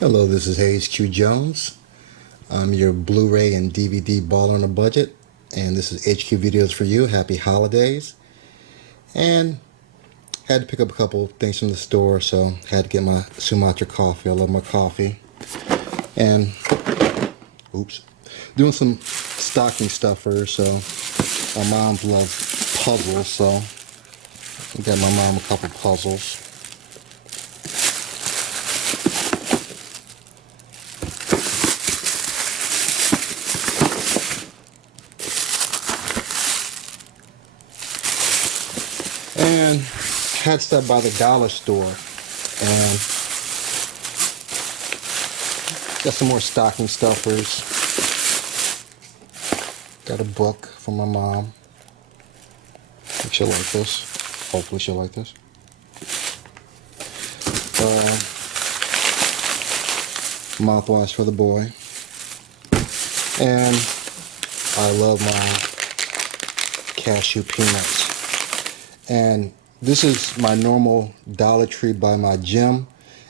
Hello, this is HQ Jones. I'm your Blu-ray and DVD baller on a budget, and this is HQ Videos for you. Happy holidays. And had to pick up a couple things from the store, so had to get my Sumatra coffee. I love my coffee. And, oops, doing some stocking stuffers, so my mom loves puzzles, so I got my mom a couple puzzles. And had stopped by the dollar store and got some more stocking stuffers. Got a book from my mom. I think she'll like this. Hopefully she'll like this. Mouthwash for the boy. And I love my cashew peanuts. And this is my normal Dollar Tree by my gym.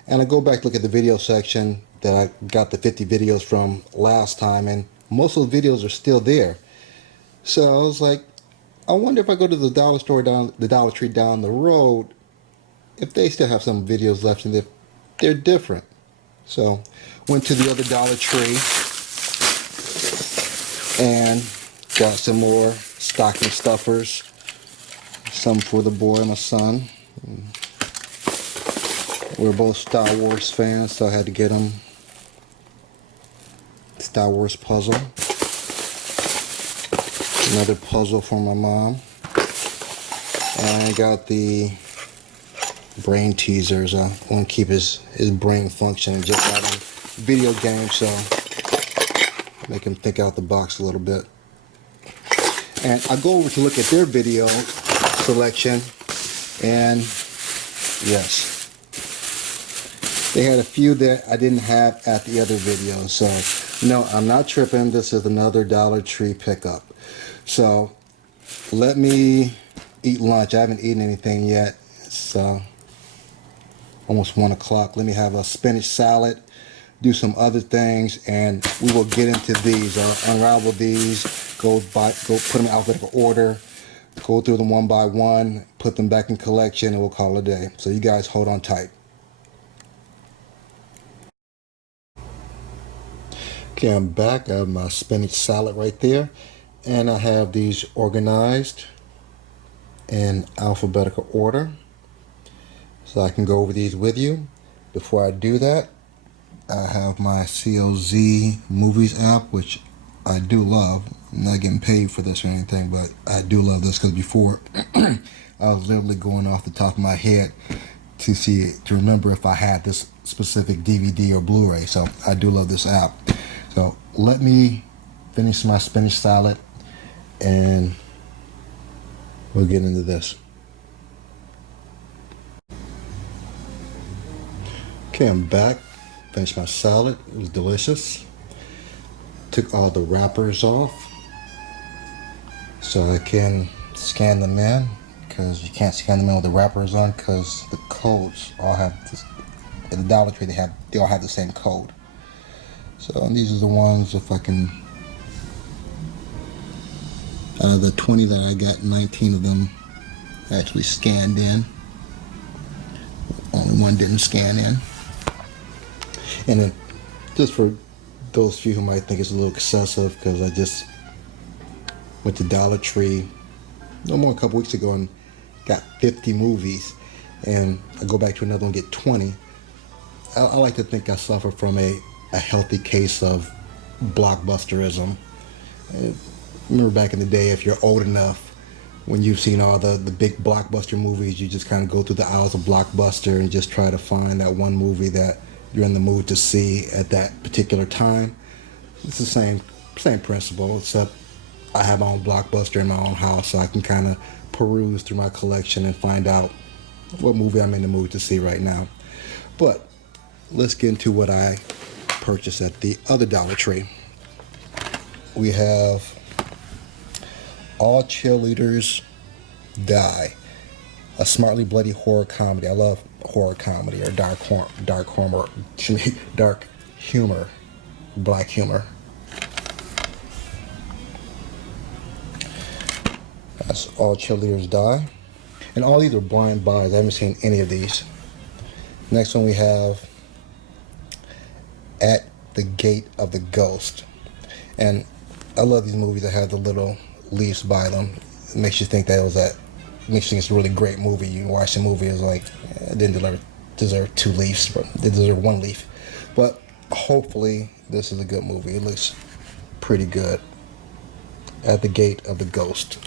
And I go back to look at the video section that I got the 50 videos from last time, and most of the videos are still there. So I was like, I wonder if I go to the dollar store down the Dollar Tree down the road, if they still have some videos left and if they're different. So went to the other Dollar Tree and got some more stocking stuffers. Some for the boy, my son. We're both Star Wars fans, so I had to get him Star Wars puzzle. Another puzzle for my mom. And I got the brain teasers. I want to keep his brain functioning just like in video games, so make him think out the box a little bit. And I go over to look at their video selection, and yes, they had a few that I didn't have at the other video. So no, I'm not tripping. This is another Dollar Tree pickup. So let me eat lunch. I haven't eaten anything yet. It's almost 1 o'clock. Let me have a spinach salad, do some other things, and we will get into these. Unravel these, go put them in alphabetical order, go through them one by one, put them back in collection, and we'll call it a day. So you guys hold on tight. Okay, I'm back. I have my spinach salad right there, and I have these organized in alphabetical order, so I can go over these with you. Before I do that, I have my COZ Movies app, which I do love. I'm not getting paid for this or anything, but I do love this because before I was literally going off the top of my head to remember if I had this specific DVD or Blu-ray. So I do love this app. So let me finish my spinach salad and we'll get into this. Okay, I'm back. Finished my salad. It was delicious. Took all the wrappers off so I can scan them in, because you can't scan them in with the wrappers on because the codes all have this. At the Dollar Tree they all have the same code. So these are the ones, if I can, out of the 20 that I got, 19 of them actually scanned in. Only one didn't scan in. And then, just for those few who might think it's a little excessive, because I just went to Dollar Tree no more than a couple weeks ago and got 50 movies, and I go back to another one and get 20. I like to think I suffer from a healthy case of Blockbusterism. Remember back in the day, if you're old enough, when you've seen all the big blockbuster movies, you just kind of go through the aisles of Blockbuster and just try to find that one movie that you're in the mood to see at that particular time. It's the same principle, except I have my own Blockbuster in my own house, so I can kind of peruse through my collection and find out what movie I'm in the mood to see right now. But let's get into what I purchased at the other Dollar Tree. We have All Cheerleaders Die. a smartly bloody horror comedy. I love horror comedy or dark humor, black humor. That's All Cheerleaders Die. And all these are blind buys. I haven't seen any of these. Next one we have At the Gate of the Ghost. And I love these movies that have the little leaves by them. It makes you think that makes you think it's a really great movie. You watch the movie, it's like, it didn't deserve 2 leaves, but they deserve 1 leaf. But hopefully this is a good movie. It looks pretty good. At the Gate of the Ghost.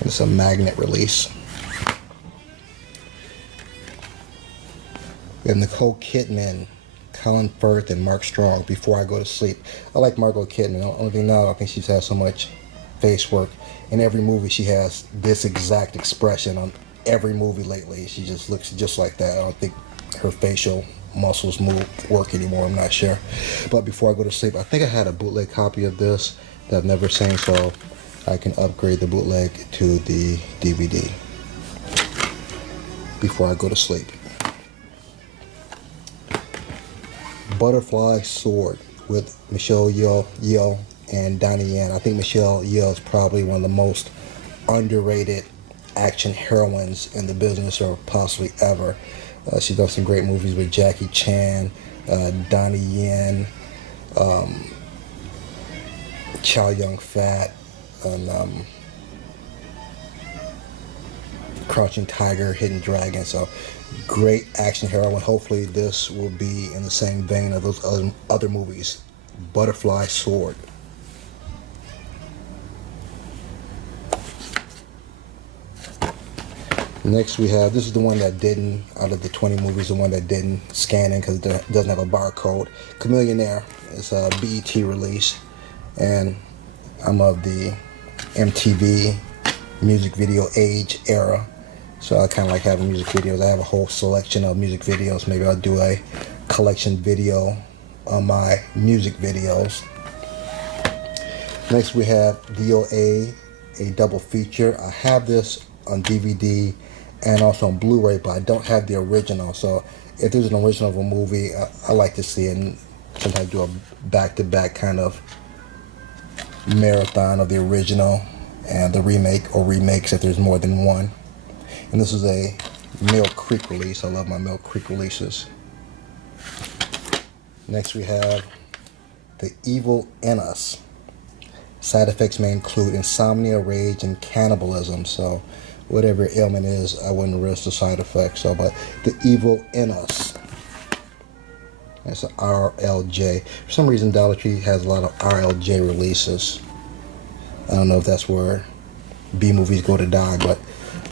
It's a magnet release. We have Nicole Kidman, Colin Firth, and Mark Strong, Before I Go to Sleep. I like Margot Kidman. The only thing now, I think she's had so much face work. In every movie, she has this exact expression on every movie lately. She just looks just like that. I don't think her facial muscles work anymore. I'm not sure. But Before I Go to Sleep, I think I had a bootleg copy of this that I've never seen, so I can upgrade the bootleg to the DVD. Before I Go to Sleep. Butterfly Sword with Michelle Yeoh and Donnie Yen. I think Michelle Yeoh is probably one of the most underrated action heroines in the business, or possibly ever. She's done some great movies with Jackie Chan, Donnie Yen, Chow Yun-fat, and Crouching Tiger, Hidden Dragon. So great action heroine. Hopefully this will be in the same vein of those other movies. Butterfly Sword. Next we have, this is the one that didn't, out of the 20 movies, the one that didn't scan in because it doesn't have a barcode. Chameleonaire. It's a BET release, and I'm of the MTV music video age era, so I kind of like having music videos. I have a whole selection of music videos. Maybe I'll do a collection video on my music videos. Next we have DOA, a double feature. I have this on DVD and also on Blu-ray, but I don't have the original. So if there's an original of a movie, I like to see it, and sometimes do a back-to-back kind of marathon of the original and the remake, or remakes if there's more than one. And this is a Mill Creek release. I love my Mill Creek releases. Next we have The Evil in Us. Side effects may include insomnia, rage, and cannibalism. So whatever your ailment is, I wouldn't risk the side effects. So, but The Evil in Us. That's an RLJ. For some reason, Dollar Tree has a lot of RLJ releases. I don't know if that's where B movies go to die, but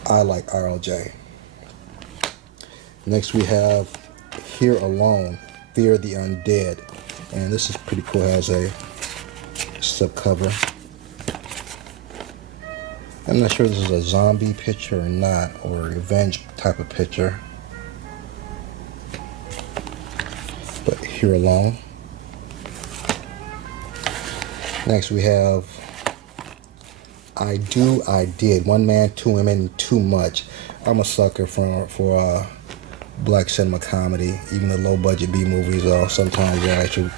I like RLJ. Next we have Here Alone, Fear the Undead. And this is pretty cool. It has a subcover. I'm not sure if this is a zombie picture or not, or a revenge type of picture. But Here Alone. Next we have I Do, I Did. One Man, Two Women, Too Much. I'm a sucker for black cinema comedy. Even the low budget B movies, sometimes they're actually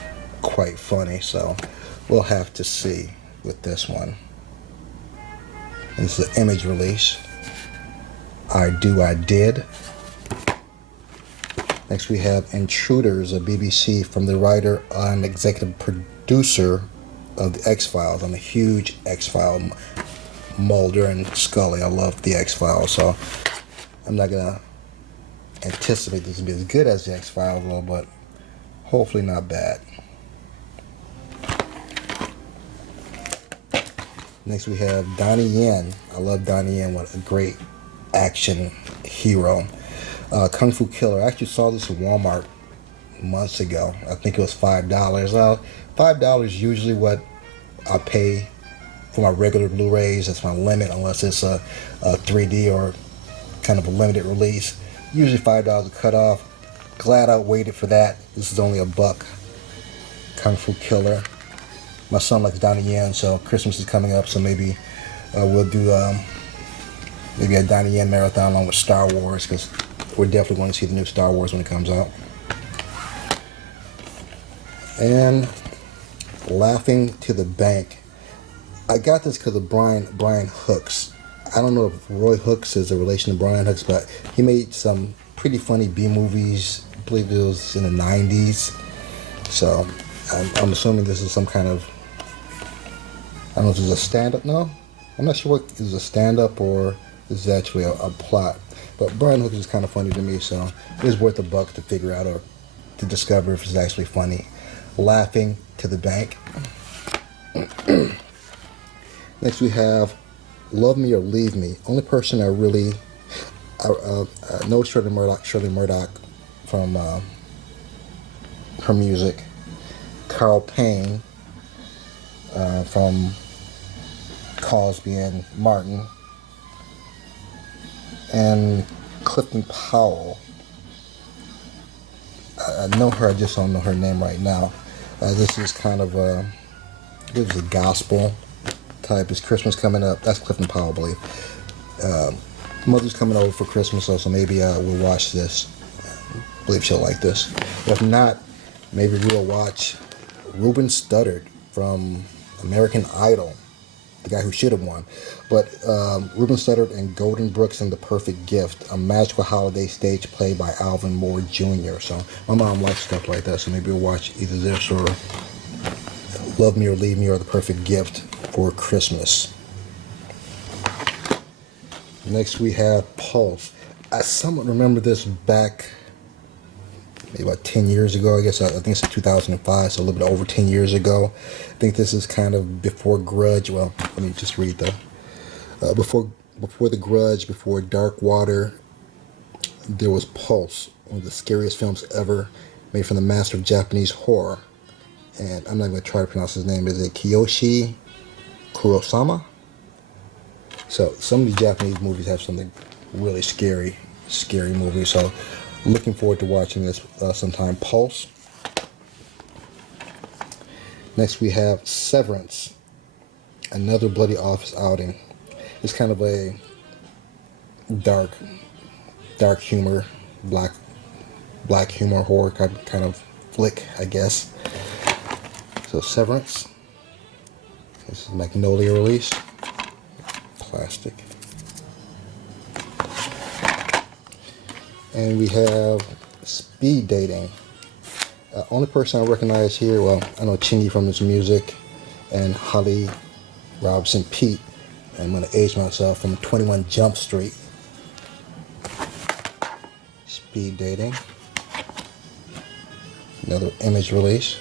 quite funny. So we'll have to see with this one. And this is an Image release. I Do, I Did. Next we have Intruders, a BBC, from the writer and executive producer of the X-Files. I'm a huge X-File Mulder and Scully. I love the X-Files, so I'm not gonna anticipate this to be as good as the X-Files, but hopefully not bad. Next we have Donnie Yen. I love Donnie Yen. What a great action hero. Kung Fu Killer. I actually saw this in Walmart months ago. I think it was $5. $5 is usually what I pay for my regular Blu-rays. That's my limit, unless it's a 3D or kind of a limited release. Usually $5 a cutoff. Glad I waited for that. This is only $1. Kung Fu Killer. My son likes Donnie Yen, so Christmas is coming up, so maybe We'll do maybe a Donnie Yen marathon along with Star Wars, because we're definitely going to see the new Star Wars when it comes out. And Laughing to the Bank. I got this because of Brian Hooks. I don't know if Roy Hooks is a relation to Brian Hooks, but he made some pretty funny B movies. I believe it was in the 90s. So I'm assuming this is some kind of, I don't know if this is a stand-up. No, I'm not sure what is a stand-up or this is actually a plot. But Brian Hooks is kind of funny to me, so it's worth $1 to figure out or to discover if it's actually funny. Laughing to the Bank. Next we have Love Me or Leave Me. Only person I really know Shirley Murdoch from her music. Carl Payne from Cosby and Martin. And Clifton Powell. I know her, I just don't know her name right now. This is kind of it was a gospel type. It's Christmas coming up. That's Clifton Powell, I believe. Mother's coming over for Christmas, so maybe we'll watch this. I believe she'll like this. If not, maybe we'll watch Ruben Studdard from American Idol, the guy who should have won. But Ruben Studdard and Golden Brooks in The Perfect Gift, a magical holiday stage play by Alvin Moore Jr. So my mom likes stuff like that, so maybe we'll watch either this or Love Me or Leave Me or The Perfect Gift for Christmas. Next we have Pulse. I somewhat remember this back maybe about 10 years ago. I guess I think it's 2005, so a little bit over 10 years ago. I think this is kind of before Grudge. Well, let me just read the before the Grudge, before Dark Water, there was Pulse, one of the scariest films ever, made from the master of Japanese horror. And I'm not going to try to pronounce his name. Is it Kiyoshi Kurosawa? So some of these Japanese movies have something really scary movies. So looking forward to watching this sometime. Pulse. Next we have Severance, another bloody office outing. It's kind of a dark humor, black humor, horror kind of flick, I guess. So Severance. This is Magnolia release. Plastic. And we have Speed Dating. Only person I recognize here, well, I know Chingy from his music, and Holly Robinson Pete. I'm going to age myself, from 21 Jump Street. Speed Dating. Another Image release.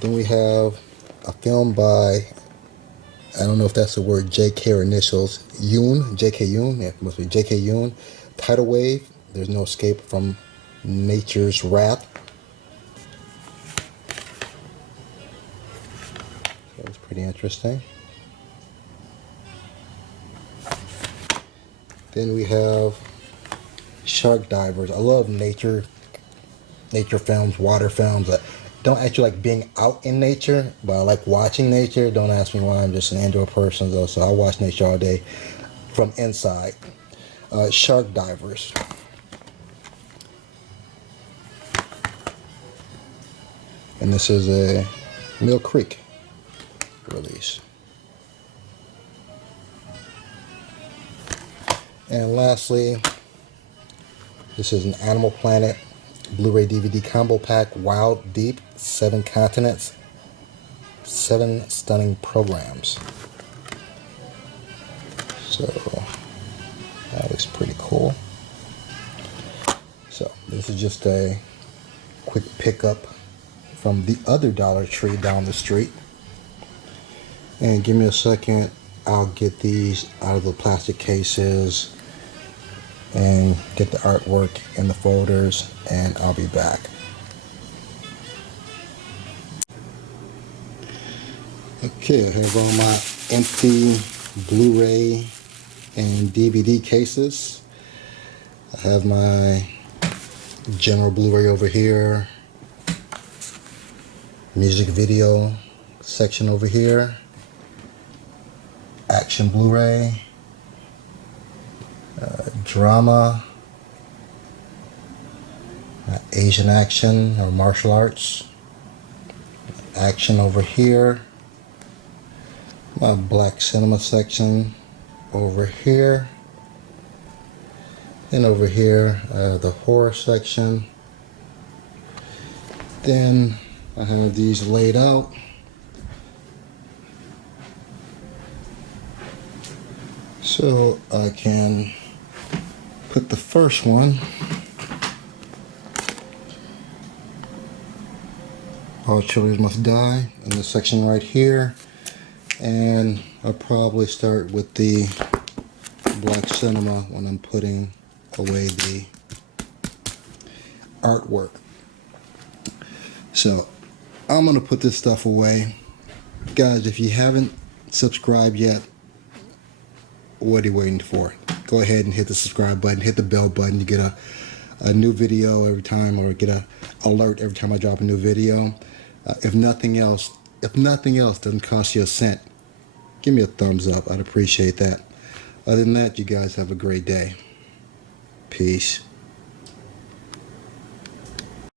Then we have a film by, I don't know if that's the word, J.K. or initials, Yoon, J.K. Yoon, yeah, it must be J.K. Yoon. Tidal Wave, There's No Escape from Nature's Wrath. That was pretty interesting. Then we have Shark Divers. I love nature films, water films. I don't actually like being out in nature, but I like watching nature. Don't ask me why. I'm just an indoor person, though, so I watch nature all day from inside. Shark Divers. And this is a Mill Creek release. And lastly, this is an Animal Planet Blu-ray DVD combo pack, Wild Deep, 7 continents, 7 stunning programs. So that looks pretty cool. So this is just a quick pickup from the other Dollar Tree down the street. And give me a second, I'll get these out of the plastic cases and get the artwork in the folders, and I'll be back. Okay, I have all my empty Blu-ray and DVD cases. I have my general Blu-ray over here, music video, section over here. Action Blu-ray. Drama. Asian action or martial arts. Action over here. My black cinema section over here. And over here, the horror section. Then I have these laid out. So I can put the first one, All Children Must Die, in the section right here. And I'll probably start with the black cinema when I'm putting away the artwork. So I'm gonna put this stuff away. Guys, if you haven't subscribed yet, what are you waiting for? Go ahead and hit the subscribe button, hit the bell button. You get a new video every time, or get a alert every time I drop a new video. If nothing else doesn't cost you a cent, give me a thumbs up. I'd appreciate that. Other than that, you guys have a great day. Peace.